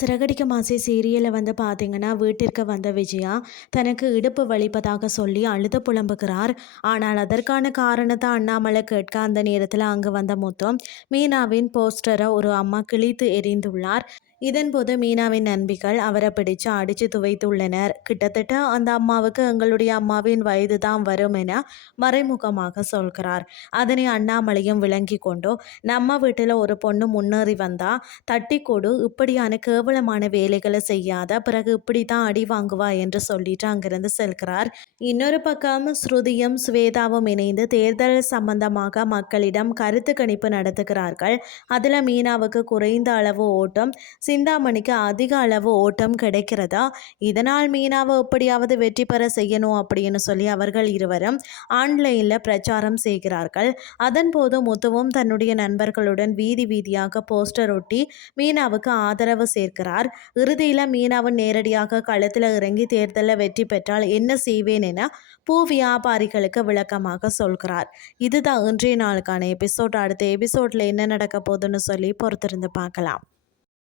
சிறகடிக்க மாசை சீரியலை வந்து பார்த்தீங்கன்னா வீட்டிற்கு வந்த விஜயா தனக்கு இடுப்பு வலிப்பதாக சொல்லி அழுது புலம்புகிறார். ஆனால் அதற்கான காரணத்தை அண்ணாமலை கேட்க அந்த நேரத்தில் அங்கு வந்த முத்து மீனாவின் போஸ்டரை ஒரு அம்மா கிழித்து எறிந்துள்ளார். இதன்போது மீனாவின் நண்பிகள் அவரை பிடிச்சு அடித்து துவைத்துள்ளனர். கிட்டத்தட்ட அந்த அம்மாவுக்கு எங்களுடைய அம்மாவின் வயது தான் வரும் என மறைமுகமாக சொல்கிறார். அதனை அண்ணாமலையும் விளங்கி கொண்டோ நம்ம வீட்டில் ஒரு பொண்ணு முன்னேறி வந்தா தட்டி கொடு, இப்படியான கேவலமான வேலைகளை செய்யாத, பிறகு இப்படி தான் அடி வாங்குவா என்று சொல்லிட்டு அங்கிருந்து செல்கிறார். இன்னொரு பக்கம் ஸ்ருதியும் ஸ்வேதாவும் இணைந்து தேர்தல் சம்பந்தமாக மக்களிடம் கருத்து கணிப்பு நடத்துகிறார்கள். அதில் மீனாவுக்கு குறைந்த அளவு ஓட்டம், சிந்தாமணிக்கு அதிக அளவு ஓட்டம் கிடைக்கிறதா, இதனால் மீனாவை எப்படியாவது வெற்றி பெற செய்யணும் அப்படின்னு சொல்லி அவர்கள் இருவரும் ஆன்லைனில் பிரச்சாரம் செய்கிறார்கள். அதன்போது முத்துவும் தன்னுடைய நண்பர்களுடன் வீதி வீதியாக போஸ்டர் ஒட்டி மீனாவுக்கு ஆதரவு சேர்க்கிறார். இறுதியில் மீனாவும் நேரடியாக களத்தில் இறங்கி தேர்தலில் வெற்றி பெற்றால் என்ன செய்வேன் என பூ வியாபாரிகளுக்கு விளக்கமாக சொல்கிறார். இதுதான் இன்றைய நாளுக்கான எபிசோட். அடுத்த எபிசோட்ல என்ன நடக்க போகுதுன்னு சொல்லி பொறுத்திருந்து பார்க்கலாம்.